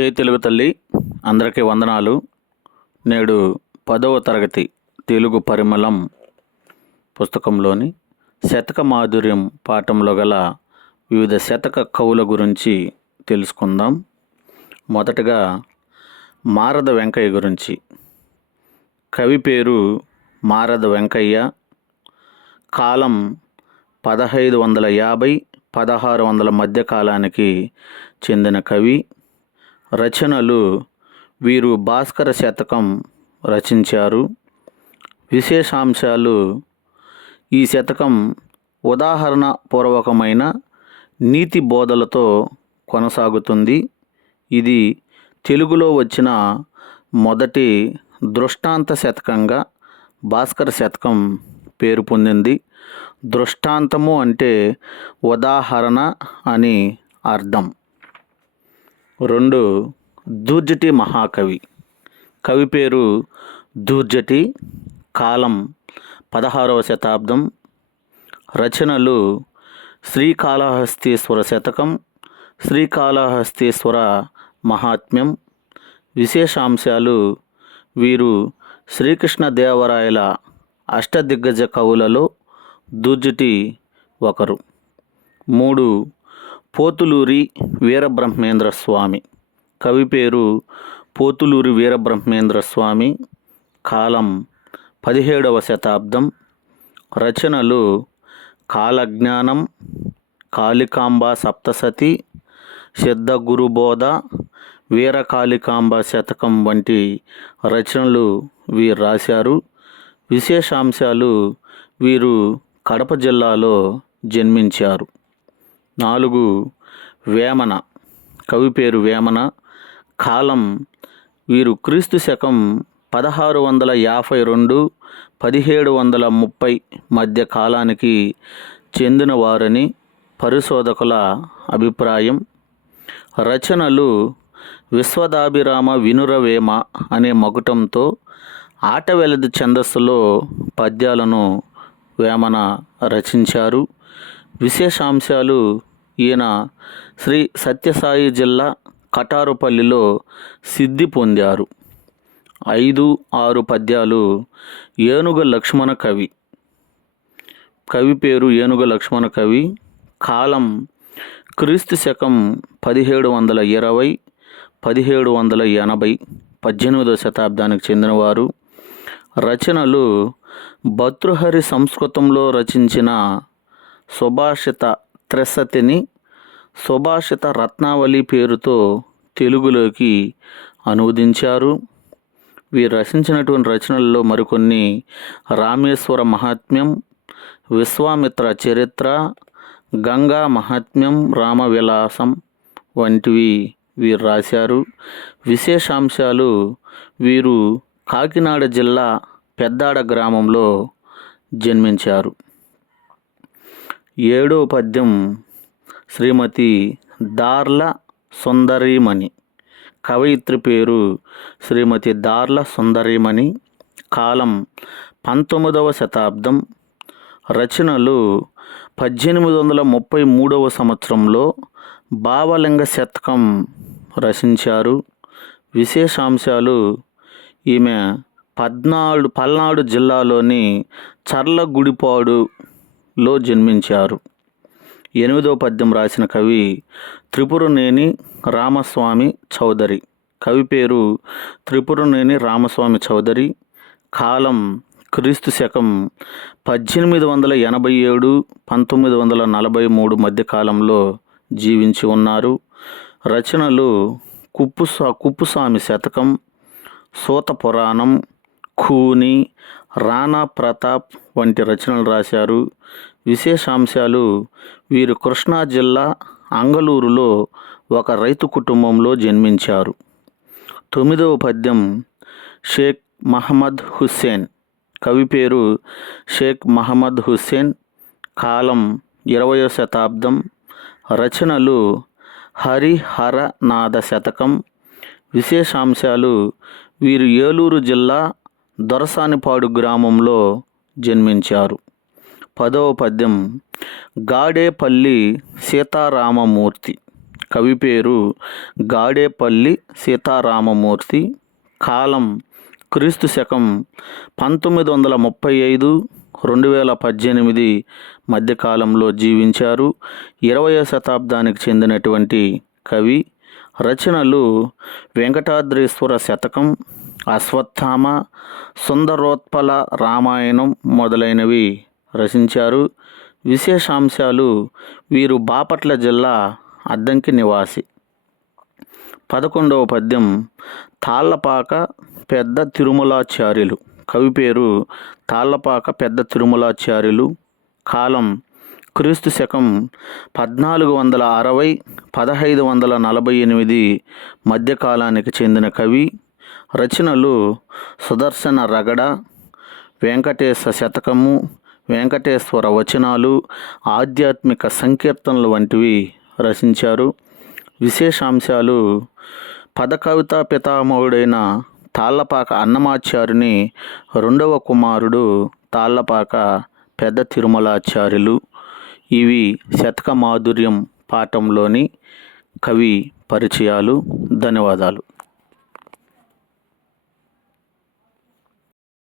ఏ తెలుగు తల్లి అందరికీ వందనాలు. నేడు పదవ తరగతి తెలుగు పరిమళం పుస్తకంలోని శతక మాధుర్యం పాఠంలో గల వివిధ శతక కవుల గురించి తెలుసుకుందాం. మొదటగా మారద వెంకయ్య గురించి. కవి పేరు మారద వెంకయ్య. కాలం పదహైదు వందల యాభై పదహారు వందల మధ్య కాలానికి చెందిన కవి. రచనలు వీరు భాస్కర శతకం రచించారు. విశేషాంశాలు ఈ శతకం ఉదాహరణ పూర్వకమైన నీతి బోధలతో కొనసాగుతుంది. ఇది తెలుగులో వచ్చిన మొదటి దృష్టాంత శతకంగా భాస్కర శతకం పేరు పొందింది. దృష్టాంతము అంటే ఉదాహరణ అని అర్థం. రెండు దూర్జటి మహాకవి. కవి పేరు దూర్జటి. కాలం పదహారవ శతాబ్దం. రచనలు శ్రీకాళహస్తీశ్వర శతకం శ్రీకాళహస్తీశ్వర మహాత్మ్యం. విశేషాంశాలు వీరు శ్రీకృష్ణదేవరాయల అష్టదిగ్గజ కవులలో దూర్జటి ఒకరు. మూడు పోతులూరి వీరబ్రహ్మేంద్ర స్వామి. కవి పేరు పోతులూరి వీరబ్రహ్మేంద్ర స్వామి. కాలం పదిహేడవ శతాబ్దం. రచనలు కాలజ్ఞానం కాళికాంబ సప్తసతి సిద్ధగురుబోధ వీరకాళికాంబ శతకం వంటి రచనలు వీరు రాశారు. విశేషాంశాలు వీరు కడప జిల్లాలో జన్మించారు. నాలుగు వేమన. కవి పేరు వేమన. కాలం వీరు క్రీస్తు శకం పదహారు వందల యాభై రెండు పదిహేడు వందల ముప్పై మధ్య కాలానికి చెందినవారని పరిశోధకుల అభిప్రాయం. రచనలు విశ్వదాభిరామ వినురవేమ అనే మకుటంతో ఆటవెలది ఛందస్సులో పద్యాలను వేమన రచించారు. విశేషాంశాలు ఈయన శ్రీ సత్యసాయి జిల్లా కటారుపల్లిలో సిద్ధి పొందారు. ఐదు ఆరు పద్యాలు ఏనుగ లక్ష్మణ కవి. కవి పేరు ఏనుగ లక్ష్మణ కవి. కాలం క్రీస్తు శకం పదిహేడు వందల ఇరవై పదిహేడు వందల ఎనభై పద్దెనిమిదవ శతాబ్దానికి చెందినవారు. రచనలు భర్తృహరి సంస్కృతంలో రచించిన సుభాషిత త్రిసతిని సుభాషిత రత్నావళి పేరుతో తెలుగులోకి అనువదించారు. వీరు రచించినటువంటి రచనల్లో మరికొన్ని రామేశ్వర మహాత్మ్యం విశ్వామిత్ర చరిత్ర గంగా మహాత్మ్యం రామవిలాసం వంటివి వీరు రాశారు. విశేషాంశాలు వీరు కాకినాడ జిల్లా పెద్దాడ గ్రామంలో జన్మించారు. ఏడో పద్యం శ్రీమతి దార్ల సుందరీమణి. కవయిత్రి పేరు శ్రీమతి దార్ల సుందరీమణి. కాలం పంతొమ్మిదవ శతాబ్దం. రచనలు పద్దెనిమిది వందల ముప్పై మూడవ సంవత్సరంలో భావలింగ శతకం రచించారు. విశేషాంశాలు ఈమె పద్నాడు పల్నాడు జిల్లాలోని చర్లగుడిపాడులో జన్మించారు. ఎనిమిదవ పద్యం రాసిన కవి త్రిపురనేని రామస్వామి చౌదరి. కవి పేరు త్రిపురనేని రామస్వామి చౌదరి. కాలం క్రీస్తు శకం పద్దెనిమిది వందల ఎనభై ఏడు పంతొమ్మిది వందల నలభై మూడు మధ్య కాలంలో జీవించి ఉన్నారు. రచనలు కుప్పుసా కుప్పుస్వామి శతకం సూత పురాణం ఖూని రాణా ప్రతాప్ వంటి రచనలు రాశారు. విశేషాంశాలు వీరు కృష్ణా జిల్లా అంగలూరులో ఒక రైతు కుటుంబంలో జన్మించారు. తొమ్మిదవ పద్యం షేక్ మహమ్మద్ హుస్సేన్. కవి పేరు షేక్ మహమ్మద్ హుస్సేన్. కాలం ఇరవయో శతాబ్దం. రచనలు హరిహరనాథ శతకం. విశేషాంశాలు వీరు ఏలూరు జిల్లా దొరసానిపాడు గ్రామంలో జన్మించారు. పదవ పద్యం గాడేపల్లి సీతారామమూర్తి. కవి పేరు గాడేపల్లి సీతారామమూర్తి. కాలం క్రీస్తు శకం పంతొమ్మిది వందల ముప్పై ఐదు రెండు వేల పద్దెనిమిది మధ్యకాలంలో జీవించారు. ఇరవయో శతాబ్దానికి చెందినటువంటి కవి రచనలు వెంకటాద్రీశ్వర శతకం అశ్వత్థామ సుందరోత్పల రామాయణం మొదలైనవి రచించారు. విశేషాంశాలు వీరు బాపట్ల జిల్లా అద్దంకి నివాసి. పదకొండవ పద్యం తాళ్ళపాక పెద్ద తిరుమలాచార్యులు. కవి పేరు తాళ్ళపాక పెద్ద తిరుమలాచార్యులు. కాలం క్రీస్తు శకం పద్నాలుగు వందల అరవై పదహైదు వందల నలభై ఎనిమిది మధ్యకాలానికి చెందిన కవి. రచనలు సుదర్శన రగడ వెంకటేశ శతకము వెంకటేశ్వర వచనాలు ఆధ్యాత్మిక సంకీర్తనలు వంటివి రచించారు. విశేషాంశాలు పదకవిత పితామహుడైన తాళ్ళపాక అన్నమాచార్యుని రెండవ కుమారుడు తాళ్ళపాక పెద్ద తిరుమలాచార్యులు. ఇవి శతక మాధుర్యం పాఠంలోని కవి పరిచయాలు. ధన్యవాదాలు.